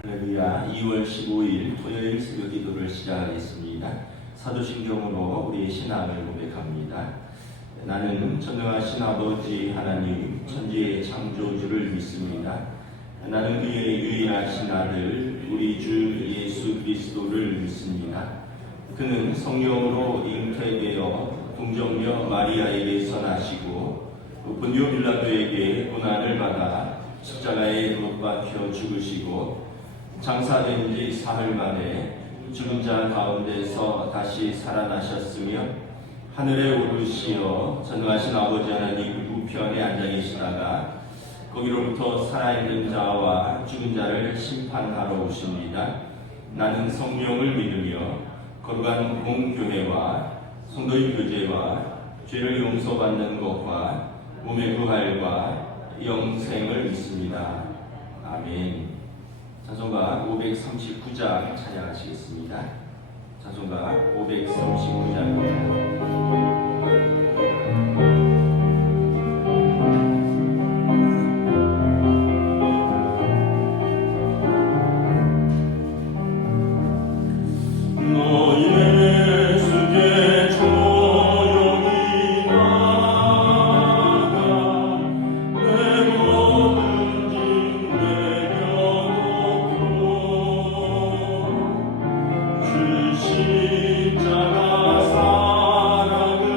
할렐루야. 2월 15일 토요일 새벽 기도를 시작하겠습니다. 사도신경으로 우리의 신앙을 고백합니다. 나는 전능하신 아버지 하나님 천지의 창조주를 믿습니다. 나는 그의 유일하신 아들 우리 주 예수 그리스도를 믿습니다. 그는 성령으로 잉태되어 동정녀 마리아에게서 나시고 본디오 빌라도에게 고난을 받아 십자가에 못 박혀 죽으시고 장사된 지 사흘 만에 죽은 자 가운데서 다시 살아나셨으며 하늘에 오르시어 전능하신 아버지 하나님 우편에 앉아 계시다가 거기로부터 살아있는 자와 죽은 자를 심판하러 오십니다. 나는 성령을 믿으며 거룩한 공교회와 성도의 교제와 죄를 용서받는 것과 몸의 부활과 영생을 믿습니다. 아멘. 찬송가 539장 찬양하시겠습니다. 찬송가 539장입니다. 십자가 사랑을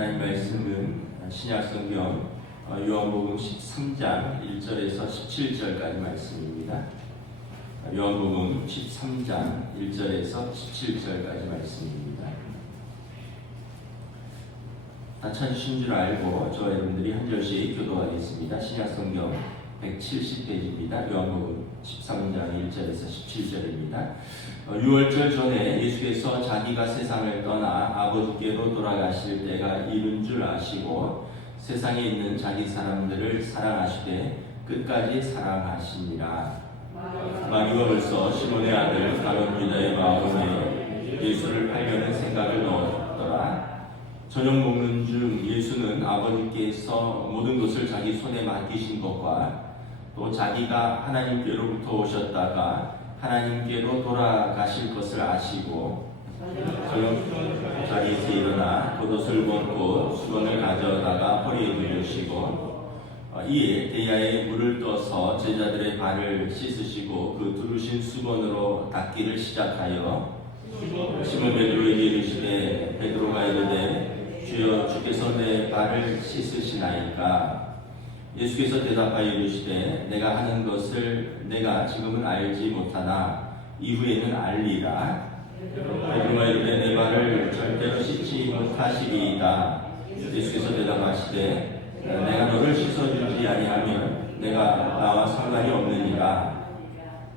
하나님 말씀은 신약성경 요한복음 13장 1절에서 17절까지 말씀입니다. 요한복음 13장 1절에서 17절까지 말씀입니다. 다 찾으신 줄 알고 저와 여러분들이 한 절씩 교도하겠습니다. 신약성경 170페이지입니다. 요한복음 13장 1절에서 17절입니다. 6월절 전에 예수께서 자기가 세상을 떠나 아버지께로 돌아가실 때가 이른 줄 아시고 세상에 있는 자기 사람들을 사랑하시되 끝까지 사랑하시니라. 마귀가 벌써 시몬의 아들 가룟 유다의 마음에 예수를 팔려는 생각을 넣었더라. 저녁 먹는 중 예수는 아버지께서 모든 것을 자기 손에 맡기신 것과 또 자기가 하나님께로부터 오셨다가 하나님께로 돌아가실 것을 아시고 저녁 자리에서 일어나 겉옷을 벗고 수건을 가져다가 허리에 두르시고 이에 대야에 물을 떠서 제자들의 발을 씻으시고 그 두르신 수건으로 닦기를 시작하여 시몬 베드로에게 이르시되 베드로가 이르되 주여 주께서 내 발을 씻으시나이까. 예수께서 대답하여 이르시되 내가 하는 것을 내가 지금은 알지 못하나 이후에는 알리라. 베드로가 이르되 내 발을 절대로 씻지 못하시리이다. 예수께서 대답하시되 내가 너를 씻어주지 아니하면 내가 나와 상관이 없느니라.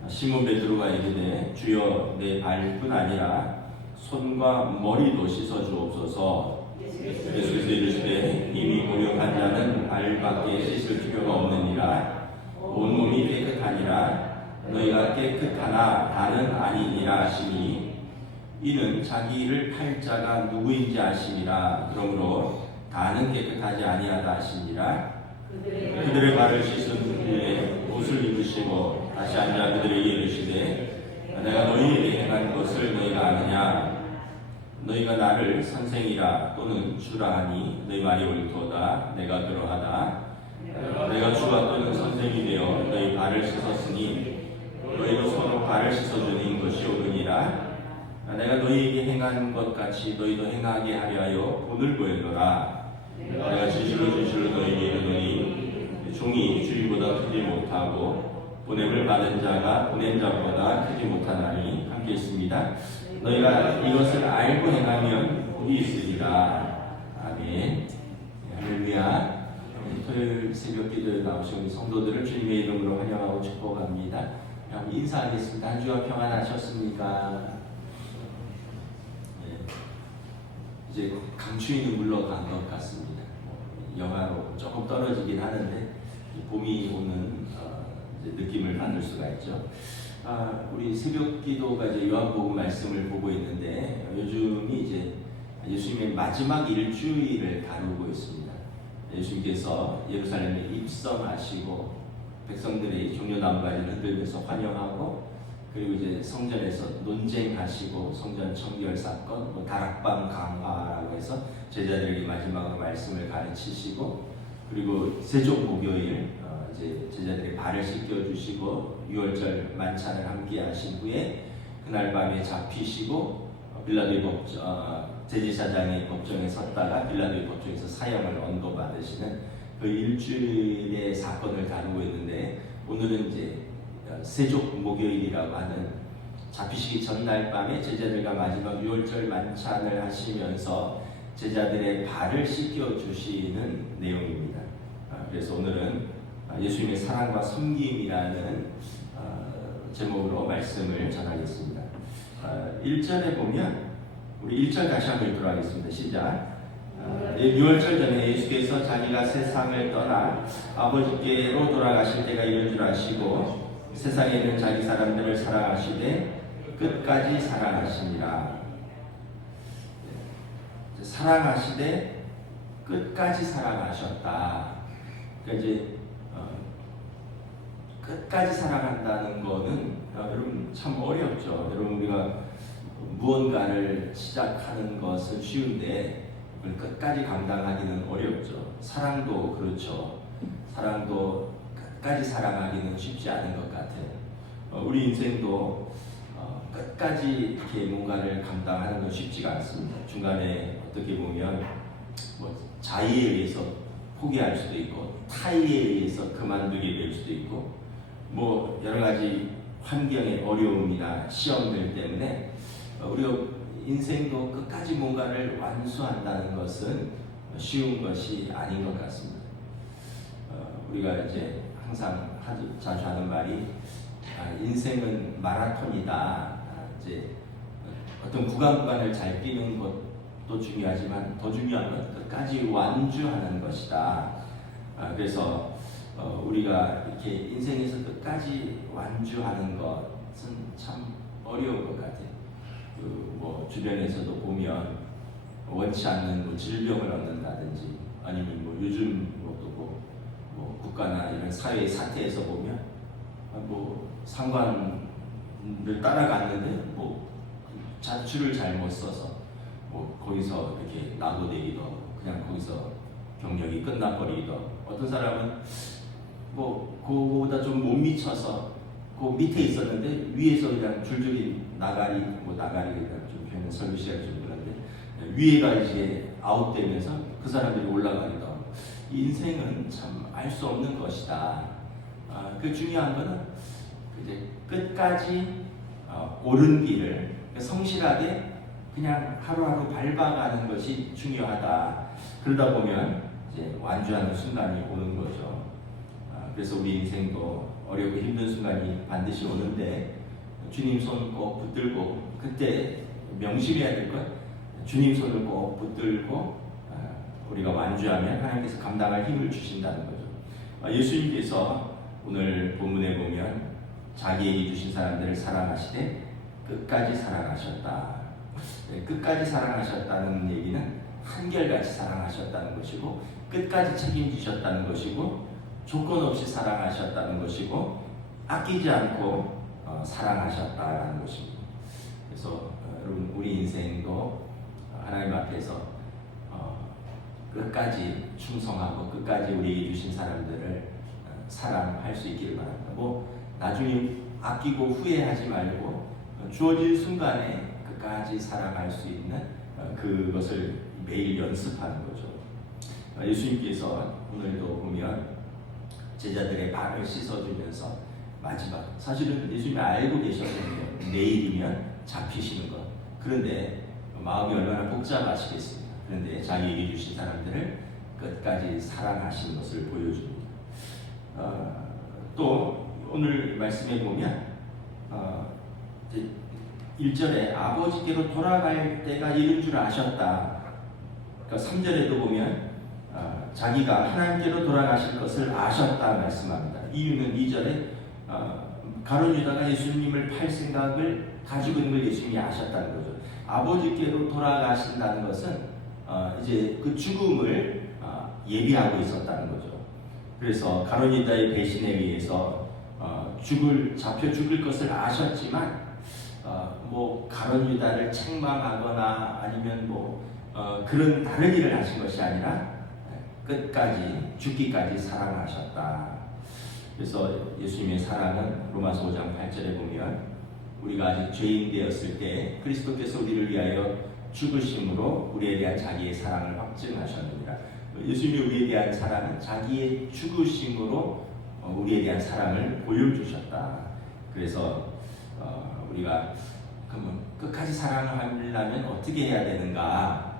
시몬 베드로가 이르되 주여 내 발뿐 아니라 손과 머리도 씻어주옵소서. 예수께서 이르시되 이미 목욕한 자는 발밖에 씻을 필요가 없느니라. 온몸이 깨끗하니라. 너희가 깨끗하나 다는 아니니라 하시니 이는 자기를 팔 자가 누구인지 아시니라. 그러므로 다는 깨끗하지 아니하다 하시니라. 그들의 발을 씻은 후에 옷을 입으시고 다시 앉아 그들에게 이르시되 내가 너희에게 행한 것을 너희가 아느냐. 너희가 나를 선생이라 또는 주라 하니 너희 말이 옳도다. 내가 그러하다. 내가 주가 또는 선생이 되어 너희 발을 씻었으니 너희도 서로 발을 씻어주는 것이 옳으니라. 내가 너희에게 행한 것 같이 너희도 행하게 하려 하여 본을 보이노라. 내가 진실로 너희에게 이르노니 종이 주인보다 크지 못하고 보냄을 받은 자가 보낸 자보다 크지 못하나니. 함께 있습니다. 너희가 이것을 알고 행하면 복이 있으리라. 아멘. 할렐루야. 토요일 새벽 기도에 나오신 우리 성도들을 주님의 이름으로 환영하고 축복합니다. 인사하겠습니다. 한 주가 평안하셨습니까? 이제 강추위는 물러간 것 같습니다. 영하로 조금 떨어지긴 하는데 봄이 오는 느낌을 받을 수가 있죠. 우리 새벽 기도가 이제 요한복음 말씀을 보고 있는데 요즘이 이제 예수님의 마지막 일주일을 다루고 있습니다. 예수님께서 예루살렘에 입성하시고 백성들이 종려나무가지를 흔들면서 환영하고 그리고 이제 성전에서 논쟁하시고 성전 청결 사건, 다락방 강화라고 해서 제자들에게 마지막으로 말씀을 가르치시고 그리고 세종 목요일 이제 제자들의 발을 씻겨주시고 6월절 만찬을 함께 하신 후에 그날 밤에 잡히시고 빌라도의 대제사장의 법정에 섰다가 빌라도의 법정에서 사형을 언도받으시는 그 일주일의 사건을 다루고 있는데 오늘은 이제 세족 목요일이라고 하는 잡히시기 전날 밤에 제자들과 마지막 6월절 만찬을 하시면서 제자들의 발을 씻겨주시는 내용입니다. 그래서 오늘은 예수님의 사랑과 섬김이라는 제목으로 말씀을 전하겠습니다. 1절에 보면 우리 1절 다시 한번 읽도록 하겠습니다. 시작. 6월절 전에 예수께서 자기가 세상을 떠나 아버지께로 돌아가실 때가 이른 줄 아시고 세상에 있는 자기 사람들을 사랑하시되 끝까지 사랑하시니라. 사랑하시되 끝까지 사랑하셨다. 그러니까 이제 끝까지 사랑한다는 거는 여러분 참 어렵죠. 여러분 우리가 무언가를 시작하는 것은 쉬운데 그걸 끝까지 감당하기는 어렵죠. 사랑도 그렇죠. 사랑도 끝까지 사랑하기는 쉽지 않은 것 같아요. 우리 인생도 끝까지 이렇게 뭔가를 감당하는 건 쉽지가 않습니다. 중간에 어떻게 보면 뭐 자의에 의해서 포기할 수도 있고 타의에 의해서 그만두게 될 수도 있고 뭐 여러 가지 환경의 어려움이나 시험들 때문에 우리가 인생도 끝까지 뭔가를 완수한다는 것은 쉬운 것이 아닌 것 같습니다. 우리가 이제 항상 자주 하는 말이 인생은 마라톤이다. 이제 어떤 구간을 잘 뛰는 것도 중요하지만 더 중요한 건 끝까지 완주하는 것이다. 그래서 우리가 이렇게 인생에서 끝까지 완주하는 것은 참 어려운 것 같아요. 뭐 주변에서도 보면 원치 않는 뭐 질병을 얻는다든지 아니면 뭐 요즘 뭐 국가나 이런 사회 사태에서 보면 뭐 상관을 따라갔는데 뭐 자취를 잘못 써서 뭐 거기서 이렇게 나고되기도 그냥 거기서 경력이 끝나버리기도 어떤 사람은 뭐 그거보다 좀 못 미쳐서 그 밑에 있었는데 위에서 그냥 줄줄이 나가리가 좀 표현 설교 시간이 좀 그런데 위에가 이제 아웃되면서 그 사람들이 올라가기도 하고 인생은 참 알 수 없는 것이다. 그 중요한 거는 이제 끝까지 옳은 길을 성실하게 그냥 하루하루 밟아가는 것이 중요하다. 그러다 보면 이제 완주하는 순간이 오는 거죠. 그래서 우리 인생도 어렵고 힘든 순간이 반드시 오는데 주님 손 꼭 붙들고 그때 명심해야 될 것 주님 손을 꼭 붙들고 우리가 완주하면 하나님께서 감당할 힘을 주신다는 거죠. 예수님께서 오늘 본문에 보면 자기에게 주신 사람들을 사랑하시되 끝까지 사랑하셨다. 끝까지 사랑하셨다는 얘기는 한결같이 사랑하셨다는 것이고 끝까지 책임지셨다는 것이고 조건 없이 사랑하셨다는 것이고 아끼지 않고 사랑하셨다는 것입니다. 그래서 여러분 우리 인생도 하나님 앞에서 끝까지 충성하고 끝까지 우리에게 주신 사람들을 사랑할 수 있기를 바랍니다. 뭐 나중에 아끼고 후회하지 말고 주어질 순간에 끝까지 사랑할 수 있는 그것을 매일 연습하는 거죠. 예수님께서 오늘도 보면 제자들의 발을 씻어주면서 마지막 사실은 예수님이 알고 계셨는데 내일이면 잡히시는 것 그런데 마음이 얼마나 복잡하시겠습니까? 그런데 자기에게 주신 사람들을 끝까지 사랑하시는 것을 보여줍니다. 또 오늘 말씀에 보면 1절에 아버지께로 돌아갈 때가 이른 줄 아셨다. 그러니까 3절에도 보면 자기가 하나님께로 돌아가실 것을 아셨다 말씀합니다. 이유는 2절에 가룟 유다가 예수님을 팔 생각을 가지고 있는 걸 예수님이 아셨다는 거죠. 아버지께로 돌아가신다는 것은 이제 그 죽음을 예비하고 있었다는 거죠. 그래서 가룟 유다의 배신에 의해서 잡혀 죽을 것을 아셨지만 뭐 가룟 유다를 책망하거나 아니면 뭐 그런 다른 일을 하신 것이 아니라 끝까지 죽기까지 사랑하셨다. 그래서 예수님의 사랑은 로마서 5장 8절에 보면 우리가 아직 죄인 되었을 때 그리스도께서 우리를 위하여 죽으심으로 우리에 대한 자기의 사랑을 확증하셨느니라. 예수님이 우리에 대한 사랑은 자기의 죽으심으로 우리에 대한 사랑을 보여주셨다. 그래서 우리가 그러면 끝까지 사랑하려면 어떻게 해야 되는가?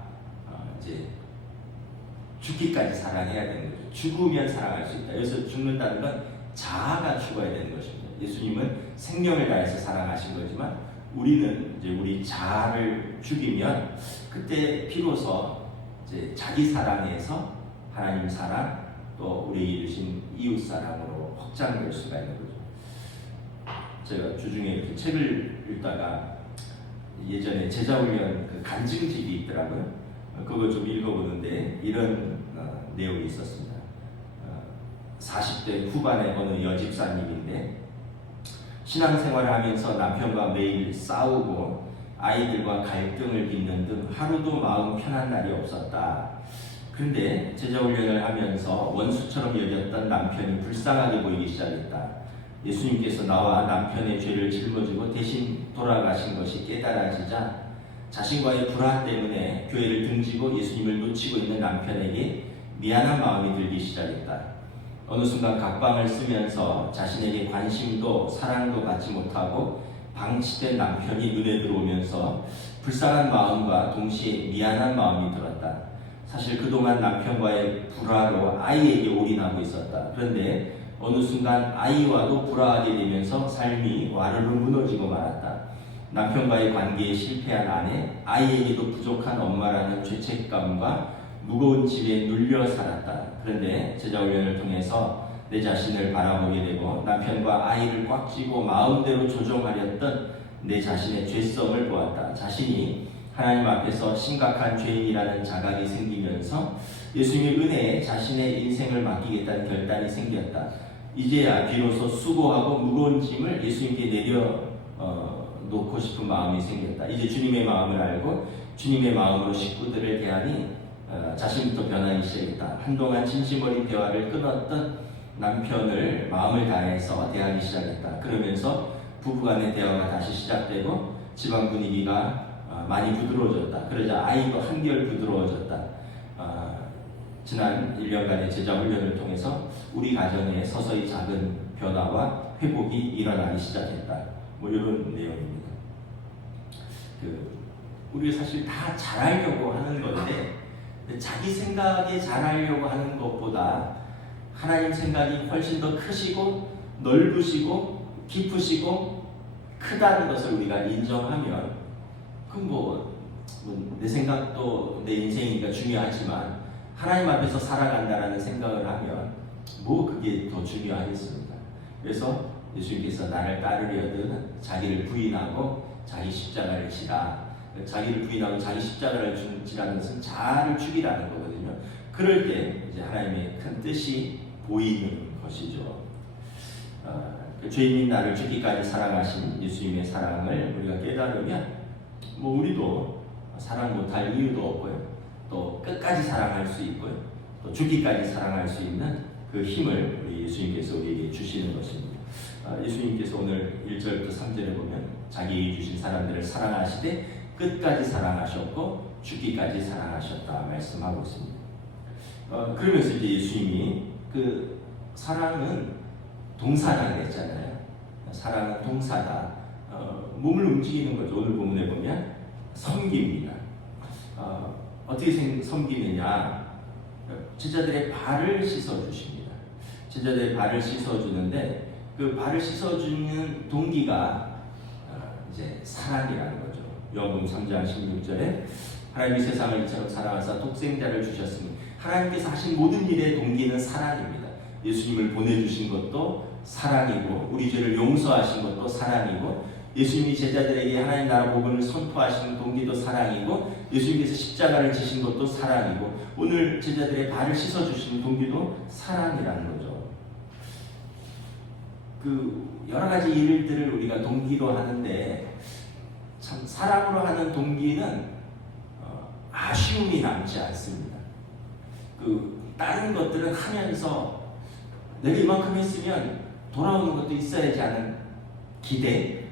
이제 죽기까지 사랑해야 되는 거죠. 죽으면 사랑할 수 있다. 여기서 죽는다는 건 자아가 죽어야 되는 것입니다. 예수님은 생명을 다해서 사랑하신 거지만 우리는 이제 우리 자아를 죽이면 그때 비로소 이제 자기 사랑에서 하나님 사랑 또 우리에게 주신 이웃 사랑으로 확장될 수가 있는 거죠. 제가 주중에 이렇게 책을 읽다가 예전에 제자훈련 그 간증집이 있더라고요. 그걸 좀 읽어보는데 이런 내용이 있었습니다. 40대 후반의 어느 여집사님인데 신앙생활을 하면서 남편과 매일 싸우고 아이들과 갈등을 빚는 등 하루도 마음 편한 날이 없었다. 그런데 제자훈련을 하면서 원수처럼 여겼던 남편이 불쌍하게 보이기 시작했다. 예수님께서 나와 남편의 죄를 짊어지고 대신 돌아가신 것이 깨달아지자 자신과의 불화 때문에 교회를 등지고 예수님을 놓치고 있는 남편에게 미안한 마음이 들기 시작했다. 어느 순간 각방을 쓰면서 자신에게 관심도 사랑도 받지 못하고 방치된 남편이 눈에 들어오면서 불쌍한 마음과 동시에 미안한 마음이 들었다. 사실 그동안 남편과의 불화로 아이에게 올인하고 있었다. 그런데 어느 순간 아이와도 불화하게 되면서 삶이 와르르 무너지고 말았다. 남편과의 관계에 실패한 아내, 아이에게도 부족한 엄마라는 죄책감과 무거운 짐에 눌려 살았다. 그런데 제자훈련을 통해서 내 자신을 바라보게 되고 남편과 아이를 꽉 쥐고 마음대로 조종하렸던 내 자신의 죄성을 보았다. 자신이 하나님 앞에서 심각한 죄인이라는 자각이 생기면서 예수님의 은혜에 자신의 인생을 맡기겠다는 결단이 생겼다. 이제야 비로소 수고하고 무거운 짐을 예수님께 놓고 싶은 마음이 생겼다. 이제 주님의 마음을 알고 주님의 마음으로 식구들을 대하니 자신부터 변하기 시작했다. 한동안 진심 어린 대화를 끊었던 남편을 마음을 다해서 대하기 시작했다. 그러면서 부부간의 대화가 다시 시작되고 집안 분위기가 많이 부드러워졌다. 그러자 아이도 한결 부드러워졌다. 지난 1년간의 제자 훈련을 통해서 우리 가정에 서서히 작은 변화와 회복이 일어나기 시작했다. 뭐 이런 내용입니다. 우리가 사실 다 잘하려고 하는 건데 자기 생각에 잘하려고 하는 것보다 하나님 생각이 훨씬 더 크시고 넓으시고 깊으시고 크다는 것을 우리가 인정하면 그럼 내 생각도 내 인생이니까 중요하지만 하나님 앞에서 살아간다라는 생각을 하면 그게 더 중요하겠습니까? 그래서 예수님께서 나를 따르려든 자기를 부인하고 자기 십자가를 지라. 자기를 부인하고 자기 십자가를 지라는 것은 자아를 죽이라는 거거든요. 그럴 때 이제 하나님의 큰 뜻이 보이는 것이죠. 죄인인 나를 죽기까지 사랑하신 예수님의 사랑을 우리가 깨달으면 우리도 사랑 못할 이유도 없고요. 또 끝까지 사랑할 수 있고요. 또 죽기까지 사랑할 수 있는 그 힘을 우리 예수님께서 우리에게 주시는 것입니다. 예수님께서 오늘 1절부터 3절에 보면 자기에게 주신 사람들을 사랑하시되 끝까지 사랑하셨고 죽기까지 사랑하셨다 말씀하고 있습니다. 그러면서 이제 예수님이 그 사랑은 동사다 그랬잖아요. 사랑은 동사다. 몸을 움직이는 거죠. 오늘 본문에 보면 섬깁니다. 어떻게 섬기느냐? 제자들의 발을 씻어주십니다. 제자들의 발을 씻어주는데 그 발을 씻어주는 동기가 이제 사랑이라는 거죠. 요한복음 3장 16절에 하나님이 세상을 이처럼 사랑하사 독생자를 주셨으니 하나님께서 하신 모든 일의 동기는 사랑입니다. 예수님을 보내주신 것도 사랑이고 우리 죄를 용서하신 것도 사랑이고 예수님이 제자들에게 하나님 나라 복음을 선포하시는 동기도 사랑이고 예수님께서 십자가를 지신 것도 사랑이고 오늘 제자들의 발을 씻어주시는 동기도 사랑이라는 거죠. 여러 가지 일들을 우리가 동기로 하는데 참 사랑으로 하는 동기는 아쉬움이 남지 않습니다. 다른 것들은 하면서 내가 이만큼 했으면 돌아오는 것도 있어야지 하는 기대,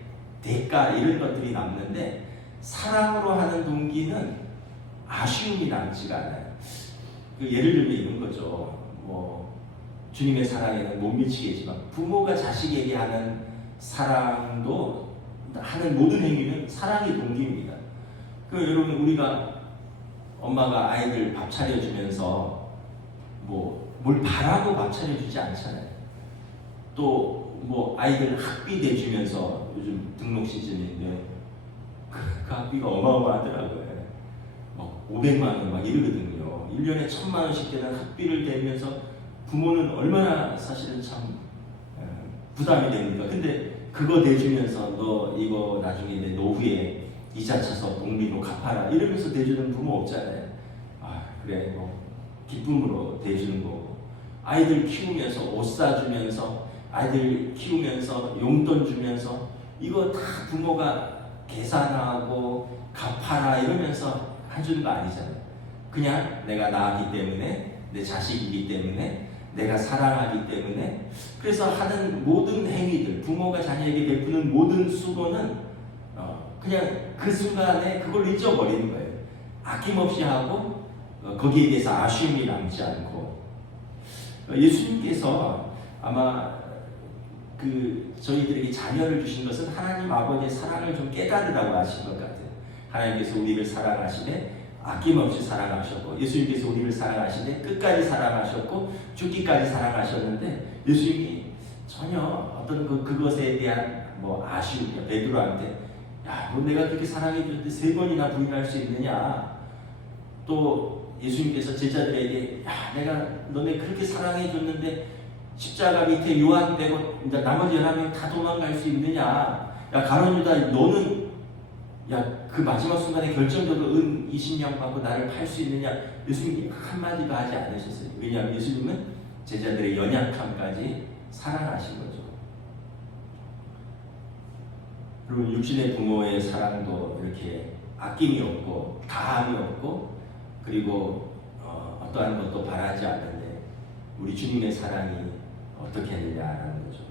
대가 이런 것들이 남는데 사랑으로 하는 동기는 아쉬움이 남지가 않아요. 예를 들면 이런 거죠. 주님의 사랑에는 못 미치겠지만 부모가 자식에게 하는 사랑도 하는 모든 행위는 사랑의 동기입니다. 여러분 우리가 엄마가 아이들 밥 차려주면서 뭘 바라고 밥 차려주지 않잖아요. 또 아이들 학비 내주면서 요즘 등록 시즌인데 그 학비가 어마어마하더라고요. 500만 원 막 이러거든요. 1년에 1000만 원씩 되는 학비를 대면서 부모는 얼마나 사실은 참 부담이 됩니까? 근데 그거 내주면서 너 이거 나중에 내 노후에 이자 쳐서 복리로 갚아라 이러면서 대주는 부모 없잖아요. 그래 기쁨으로 대주는 거고 아이들 키우면서 옷 사주면서 아이들 키우면서 용돈 주면서 이거 다 부모가 계산하고 갚아라 이러면서 해주는 거 아니잖아요. 그냥 내가 낳았기 때문에 내 자식이기 때문에 내가 사랑하기 때문에 그래서 하는 모든 행위들 부모가 자녀에게 베푸는 모든 수고는 그냥 그 순간에 그걸 잊어버리는 거예요. 아낌없이 하고 거기에 대해서 아쉬움이 남지 않고 예수님께서 아마 저희들에게 자녀를 주신 것은 하나님 아버지의 사랑을 좀 깨달으라고 하신 것 같아요. 하나님께서 우리를 사랑하시되 아낌없이 사랑하셨고 예수님께서 우리를 사랑하시되 끝까지 사랑하셨고 죽기까지 사랑하셨는데 예수님이 전혀 어떤 그것에 대한 아쉬움, 베드로한테 너 내가 그렇게 사랑해 줬는데 3번이나 부인할 수 있느냐. 또 예수님께서 제자들에게 내가 너네 그렇게 사랑해 줬는데 십자가 밑에 요한되고 나머지 11명이 다 도망갈 수 있느냐. 가룟 유다 너는 그 마지막 순간에 결정적으로 은 20냥 받고 나를 팔 수 있느냐. 예수님이 한마디도 하지 않으셨어요. 왜냐하면 예수님은 제자들의 연약함까지 사랑하신 거죠. 그리고 육신의 부모의 사랑도 이렇게 아낌이 없고 다함이 없고 그리고 어떠한 것도 바라지 않는데 우리 주님의 사랑이 어떻게 했느냐라는 거죠.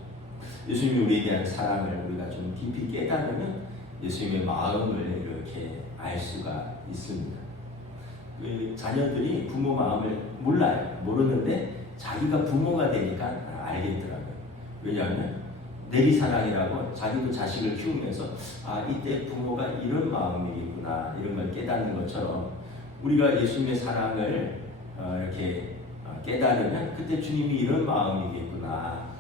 예수님이 우리에 대한 사랑을 우리가 좀 깊이 깨달으면 예수님의 마음을 이렇게 알 수가 있습니다. 자녀들이 부모 마음을 몰라요. 모르는데 자기가 부모가 되니까 알겠더라고요. 왜냐하면 내리사랑이라고 자기도 자식을 키우면서 이때 부모가 이런 마음이구나 이런 걸 깨닫는 것처럼 우리가 예수님의 사랑을 이렇게 깨달으면 그때 주님이 이런 마음이겠구나.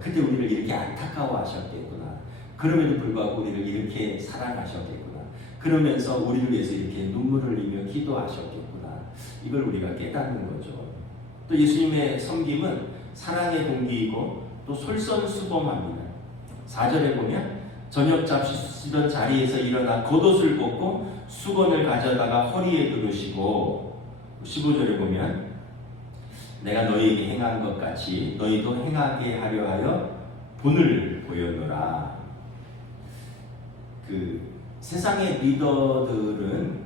그때 우리를 이렇게 안타까워하셨겠구나. 그럼에도 불구하고 우리를 이렇게 사랑하셨겠구나. 그러면서 우리를 위해서 이렇게 눈물을 흘리며 기도하셨겠구나. 이걸 우리가 깨닫는 거죠. 또 예수님의 섬김은 사랑의 공기이고 또 솔선수범합니다. 4절에 보면 저녁 잡시 쓰던 자리에서 일어나 겉옷을 벗고 수건을 가져다가 허리에 두르시고 15절에 보면 내가 너희에게 행한 것 같이 너희도 행하게 하려 하여 본을 보였노라. 세상의 리더들은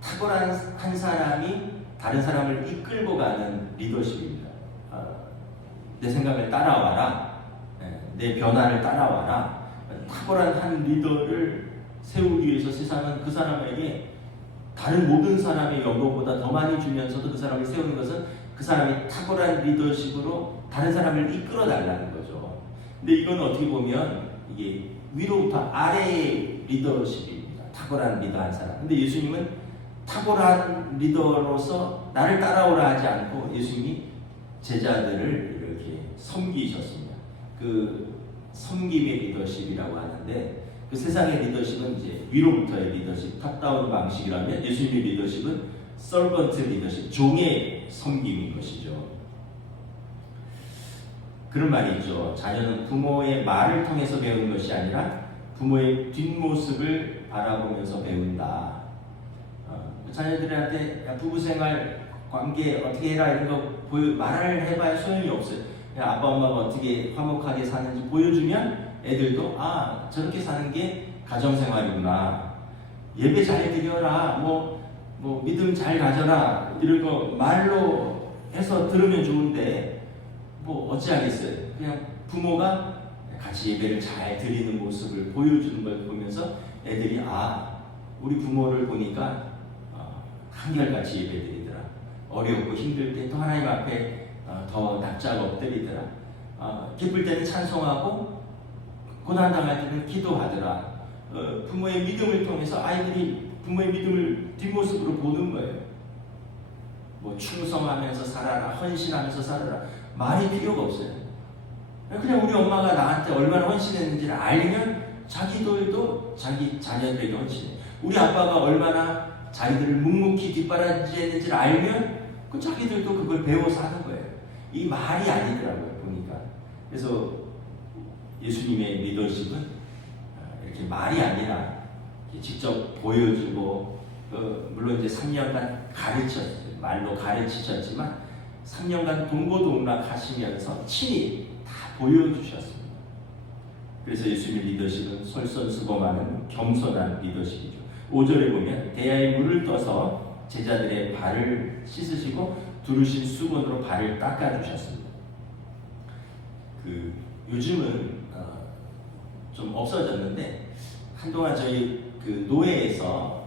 탁월한 한 사람이 다른 사람을 이끌고 가는 리더십입니다. 내 생각을 따라와라. 내 변화를 따라와라. 탁월한 한 리더를 세우기 위해서 세상은 그 사람에게 다른 모든 사람의 연봉보다 더 많이 주면서도 그 사람을 세우는 것은 그 사람이 탁월한 리더십으로 다른 사람을 이끌어 달라는 거죠. 근데 이건 어떻게 보면 이게 위로부터 아래의 리더십입니다. 탁월한 리더 한 사람. 근데 예수님은 탁월한 리더로서 나를 따라오라 하지 않고 예수님이 제자들을 이렇게 섬기셨습니다. 섬김의 리더십이라고 하는데 세상의 리더십은 이제 위로부터의 리더십, 탑다운 방식이라면 예수님의 리더십은 서번트 리더십, 종의 섬김인 것이죠. 그런 말이 있죠. 자녀는 부모의 말을 통해서 배우는 것이 아니라 부모의 뒷모습을 바라보면서 배운다. 자녀들한테 부부생활 관계 어떻게 해라 이런 거 말을 해봐야 소용이 없어요. 아빠 엄마가 어떻게 화목하게 사는지 보여주면 애들도 저렇게 사는 게 가정생활이구나. 예배 잘 드려라. 믿음 잘 가져라. 이런 거 말로 해서 들으면 좋은데 어찌하겠어요. 그냥 부모가 같이 예배를 잘 드리는 모습을 보여주는 걸 보면서 애들이 우리 부모를 보니까 한결같이 예배 드리더라. 어렵고 힘들 때 또 하나님 앞에 더 납작 엎드리더라. 기쁠 때는 찬송하고 고난당할 때는 기도하더라. 부모의 믿음을 통해서 아이들이 부모의 믿음을 뒷모습으로 보는 거예요. 충성하면서 살아라, 헌신하면서 살아라. 말이 필요가 없어요. 그냥 우리 엄마가 나한테 얼마나 헌신했는지를 알면 자기들도 자기 자녀들에게 헌신해. 우리 아빠가 얼마나 자기들을 묵묵히 뒷바라지했는지를 알면 자기들도 그걸 배워서 하는 거예요. 이 말이 아니더라고요, 보니까. 그래서 예수님의 리더십은 이렇게 말이 아니라 직접 보여주고 물론 이제 3년간 말로 가르치셨지만 3년간 동고동락 하시면서 친히 다 보여주셨습니다. 그래서 예수님의 리더십은 솔선수범하는 겸손한 리더십이죠. 5절에 보면 대야에 물을 떠서 제자들의 발을 씻으시고 두르신 수건으로 발을 닦아주셨습니다. 요즘은 좀 없어졌는데 한동안 저희 그 노회에서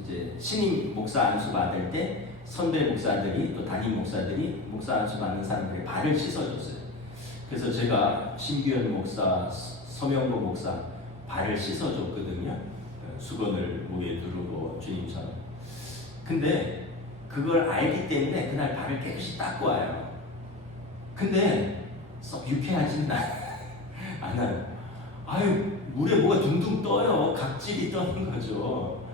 이제 신임 목사 안수 받을 때 선배 목사들이 또 담임 목사들이 목사 안수 받는 사람들의 발을 씻어줬어요. 그래서 제가 신규현 목사, 서명도 목사 발을 씻어줬거든요. 수건을 목에 두르고 주님처럼. 근데 그걸 알기 때문에 그날 발을 깨끗이 닦고 와요. 근데 썩 유쾌하진 않아요. 아유, 물에 뭐가 둥둥 떠요. 각질이 떠는 거죠.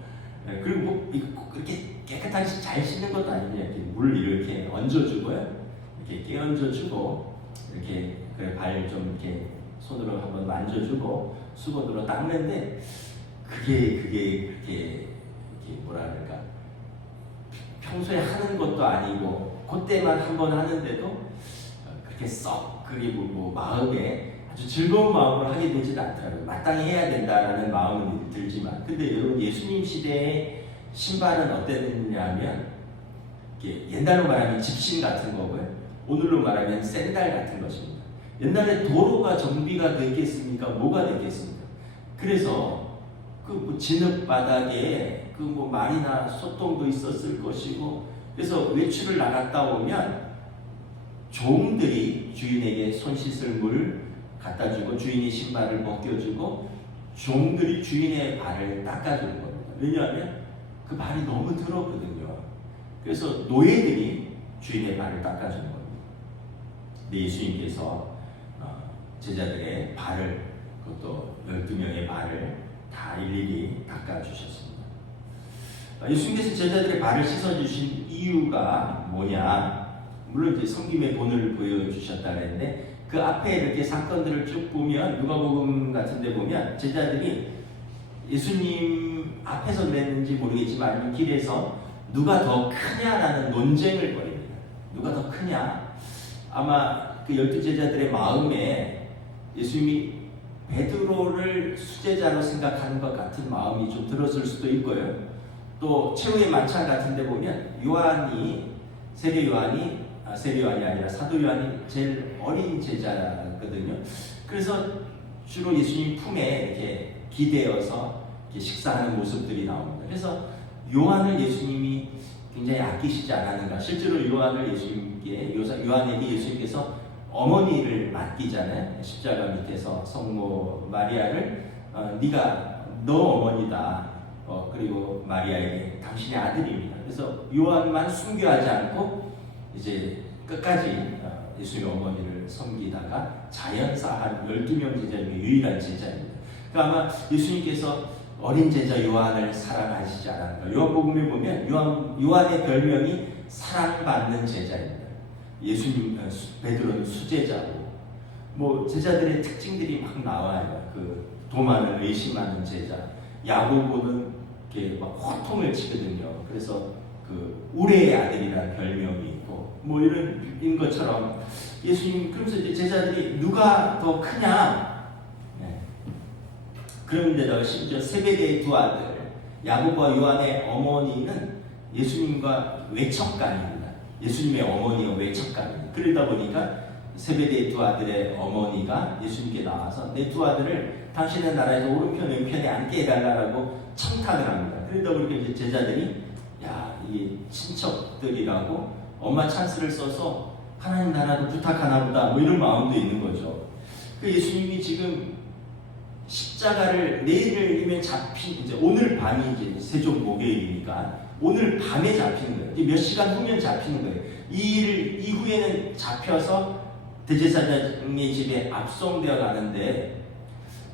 그리고 뭐 그렇게 깨끗하게 잘 씻는 것도 아니고 이렇게 물 이렇게 얹어주고요. 이렇게 깨얹어주고 이렇게 발 좀 이렇게 손으로 한번 만져주고 수건으로 닦는데 그게 그렇게 뭐라 그럴까, 평소에 하는 것도 아니고 그때만 한번 하는데도 그렇게 썩 그게 뭐 마음에 아주 즐거운 마음으로 하게 되지는 않더라고요. 마땅히 해야 된다라는 마음은 들지만, 근데 여러분 예수님 시대의 신발은 어땠느냐면 옛날로 말하면 집신 같은 거고요. 오늘로 말하면 샌들 같은 것입니다. 옛날에 도로가 정비가 됐겠습니까? 뭐가 됐겠습니까? 그래서 그 진흙 바닥에 그 뭐 말이나 소똥도 있었을 것이고, 그래서 외출을 나갔다 오면 종들이 주인에게 손 씻을 물 갖다 주고 주인이 신발을 벗겨주고 종들이 주인의 발을 닦아주는 겁니다. 왜냐하면 그 발이 너무 더럽거든요. 그래서 노예들이 주인의 발을 닦아주는 겁니다. 근데 예수님께서 제자들의 발을, 그것도 12명의 발을 다 일일이 닦아주셨습니다. 예수님께서 제자들의 발을 씻어주신 이유가 뭐냐? 물론 이제 섬김의 본을 보여주셨다 그랬는데, 그 앞에 이렇게 사건들을 쭉 보면, 누가복음 같은 데 보면 제자들이 예수님 앞에서 그랬는지 모르겠지만 아니면 길에서 누가 더 크냐라는 논쟁을 벌입니다. 누가 더 크냐? 아마 그 12제자들의 마음에 예수님이 베드로를 수제자로 생각하는 것 같은 마음이 좀 들었을 수도 있고요. 또 최후의 만찬 같은 데 보면 세례 요한이 아니라 사도 요한이 제일 어린 제자거든요. 그래서 주로 예수님 품에 이렇게 기대어서 이렇게 식사하는 모습들이 나옵니다. 그래서 요한을 예수님이 굉장히 아끼시지 않았는가. 실제로 요한에게 예수님께서 어머니를 맡기잖아요. 십자가 밑에서 성모 마리아를 너 어머니다. 그리고 마리아에게 당신의 아들입니다. 그래서 요한만 순교하지 않고 이제 끝까지 예수님의 어머니를 섬기다가 자연사한 12명 제자 중에 유일한 제자입니다. 그러니까 아마 예수님께서 어린 제자 요한을 사랑하시지 않았는가. 요한복음에 보면 요한의 별명이 사랑받는 제자입니다. 베드로는 수제자고, 뭐 제자들의 특징들이 막 나와요. 그 도마는 의심하는 제자, 야고보는 이렇게 막 호통을 치거든요. 그래서 그 우레의 아들이라는 별명이 있고, 뭐 이런 것처럼 예수님, 그러면서 이제 제자들이 누가 더 크냐? 네. 그런데다가 심지어 세베대의 두 아들 야고보와 요한의 어머니는 예수님과 외척간입니다. 예수님의 어머니가 외척간입니다. 그러다 보니까 세베대의 두 아들의 어머니가 예수님께 나와서 내 두 아들을 당신의 나라에서 오른편 왼편에 앉게 해달라고 청탁을 합니다. 그러다 보니까 이제 제자들이 이 친척들이라고 엄마 찬스를 써서 하나님 나라도 부탁하나 보다, 뭐 이런 마음도 있는 거죠. 그 예수님이 지금 십자가를 내일이면 이제 오늘 밤이 이제 세종 목요일이니까 오늘 밤에 잡히는 거예요. 이제 몇 시간 후면 잡히는 거예요. 이 일 이후에는 잡혀서 대제사장의 집에 압송되어 가는데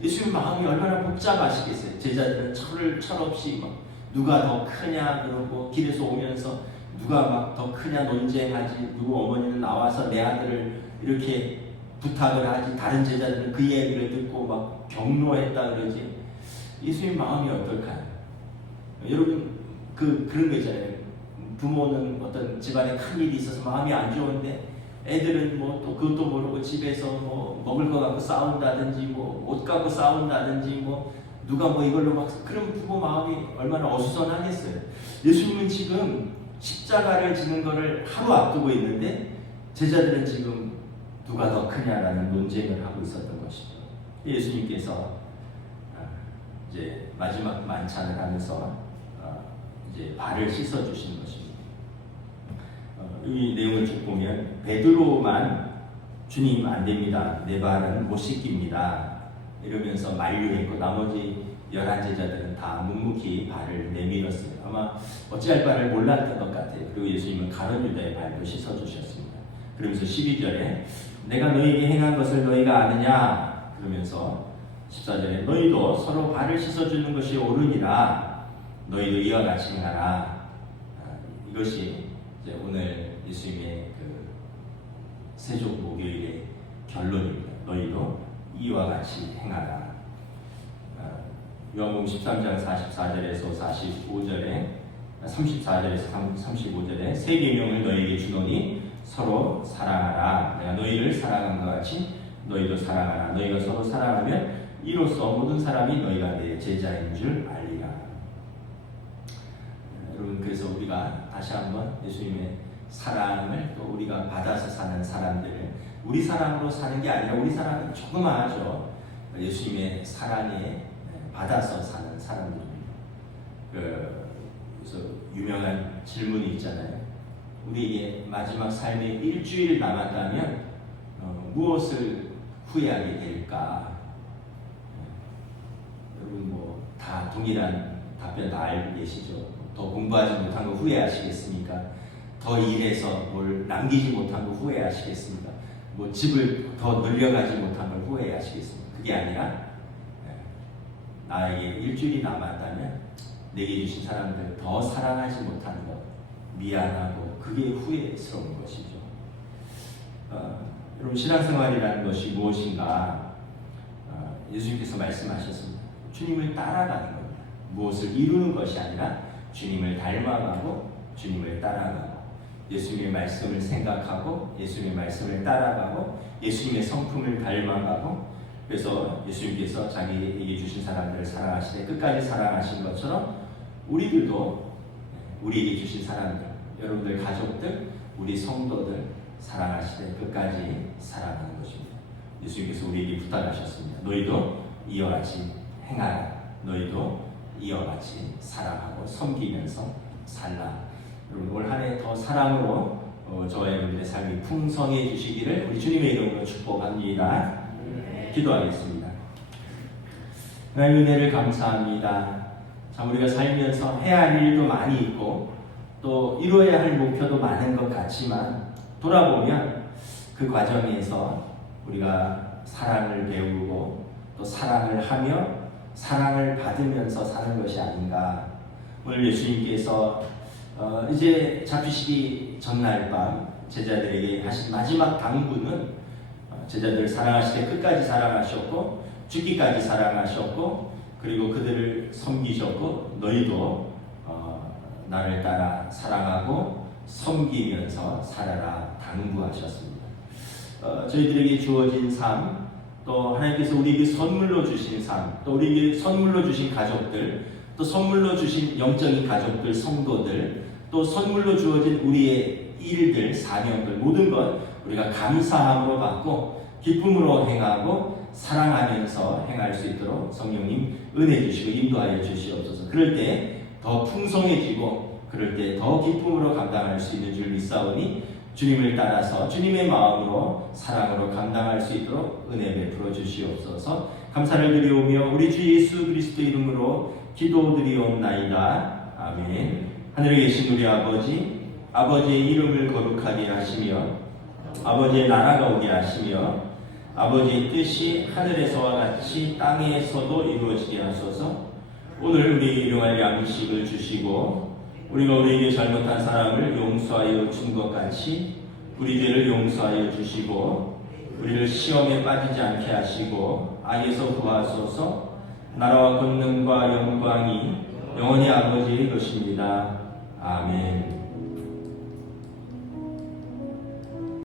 예수님 마음이 얼마나 복잡하시겠어요. 제자들은 철없이 막 누가 더 크냐 그러고, 길에서 오면서 누가 막 더 크냐 논쟁하지, 누구 어머니는 나와서 내 아들을 이렇게 부탁을 하지, 다른 제자들은 그 얘기를 듣고 막 경로했다 그러지. 예수님 마음이 어떨까요? 여러분 그런 거 있잖아요. 부모는 어떤 집안에 큰 일이 있어서 마음이 안 좋은데 애들은 뭐 또 그것도 모르고 집에서 뭐 먹을 거 갖고 싸운다든지, 뭐 옷 갖고 싸운다든지, 뭐 누가 뭐 이걸로 막, 그런 부모 마음이 얼마나 어수선하겠어요. 예수님은 지금 십자가를 지는 거를 하루 앞두고 있는데 제자들은 지금 누가 더 크냐라는 논쟁을 하고 있었던 것이죠. 예수님께서 이제 마지막 만찬을 하면서 이제 발을 씻어 주신 것입니다. 이 내용을 쭉 보면 베드로만 주님 안 됩니다. 내 발은 못 씻깁니다. 이러면서 만류했고 나머지 11제자들은 다 묵묵히 발을 내밀었어요. 아마 어찌할 바를 몰랐던 것 같아요. 그리고 예수님은 가룟 유다의 발도 씻어 주셨습니다. 그러면서 12절에 내가 너희에게 행한 것을 너희가 아느냐? 그러면서 14절에 너희도 서로 발을 씻어주는 것이 옳으니라. 너희도 이와 같이 행하라. 이것이 이제 오늘 예수님의 그 세족 목요일의 결론입니다. 너희도 이와 같이 행하라. 요한복음 13장 44절에서 45절에 34절에서 35절에 새 계명을 너희에게 주노니 서로 사랑하라. 내가 너희를 사랑한 것 같이 너희도 사랑하라. 너희가 서로 사랑하면 이로써 모든 사람이 너희가 내 제자인 줄 알리라. 여러분, 그래서 우리가 다시 한번 예수님의 사랑을 또 우리가 받아서 사는 사람들을 우리 사랑으로 사는 게 아니라 우리 사랑은 조그마하죠. 예수님의 사랑에 받아서 사는 사람들입니다. 그래서 유명한 질문이 있잖아요. 우리에게 마지막 삶의 일주일 남았다면 무엇을 후회하게 될까? 여러분 뭐 다 동일한 답변 다 알고 계시죠? 더 공부하지 못한 거 후회하시겠습니까? 더 일해서 뭘 남기지 못한 거 후회하시겠습니까? 뭐 집을 더 늘려가지 못한 걸 후회하시겠습니까? 그게 아니라 나에게 일주일이 남았다면 내게 주신 사람들 더 사랑하지 못한 것 미안하고 그게 후회스러운 것이죠. 여러분 신앙생활이라는 것이 무엇인가? 예수님께서 말씀하셨습니다. 주님을 따라가는 겁니다. 무엇을 이루는 것이 아니라 주님을 닮아가고 주님을 따라가고 예수님의 말씀을 생각하고 예수님의 말씀을 따라가고 예수님의 성품을 닮아가고 그래서 예수님께서 자기에게 주신 사람들을 사랑하시되 끝까지 사랑하신 것처럼 우리들도 우리에게 주신 사람들 여러분들 가족들 우리 성도들 사랑하시되 끝까지 사랑하는 것입니다. 예수님께서 우리에게 부탁하셨습니다. 너희도 이와 같이 행하라. 너희도 이와 같이 사랑하고 섬기면서 살라. 여러분 올 한 해 더 사랑으로 저와 여러분들의 삶이 풍성해 주시기를 우리 주님의 이름으로 축복합니다. 기도하겠습니다. 하나님 은혜를 감사합니다. 참 우리가 살면서 해야 할 일도 많이 있고 또 이루어야 할 목표도 많은 것 같지만 돌아보면 그 과정에서 우리가 사랑을 배우고 또 사랑을 하며 사랑을 받으면서 사는 것이 아닌가. 오늘 예수님께서 이제 잡히시기 전날 밤 제자들에게 하신 마지막 당부는 제자들을 사랑하시되 끝까지 사랑하셨고 죽기까지 사랑하셨고 그리고 그들을 섬기셨고 너희도 나를 따라 사랑하고 섬기면서 살아라 당부하셨습니다. 저희들에게 주어진 삶 또 하나님께서 우리에게 선물로 주신 삶 또 우리에게 선물로 주신 가족들 또 선물로 주신 영적인 가족들 성도들 또 선물로 주어진 우리의 일들 사명들 모든 것 우리가 감사함으로 받고 기쁨으로 행하고 사랑하면서 행할 수 있도록 성령님 은혜 주시고 인도하여 주시옵소서. 그럴 때 더 풍성해지고 그럴 때 더 기쁨으로 감당할 수 있는 줄 믿사오니 주님을 따라서 주님의 마음으로 사랑으로 감당할 수 있도록 은혜 베풀어 주시옵소서. 감사를 드리오며 우리 주 예수 그리스도 이름으로 기도드리옵나이다. 아멘. 하늘에 계신 우리 아버지 아버지의 이름을 거룩하게 하시며 아버지의 나라가 오게 하시며 아버지의 뜻이 하늘에서와 같이 땅에서도 이루어지게 하소서. 오늘 우리 일용할 양식을 주시고 우리가 우리에게 잘못한 사람을 용서하여 준 것 같이 우리 죄를 용서하여 주시고 우리를 시험에 빠지지 않게 하시고 악에서 구하소서. 나라와 권능과 영광이 영원히 아버지의 것입니다. 아멘.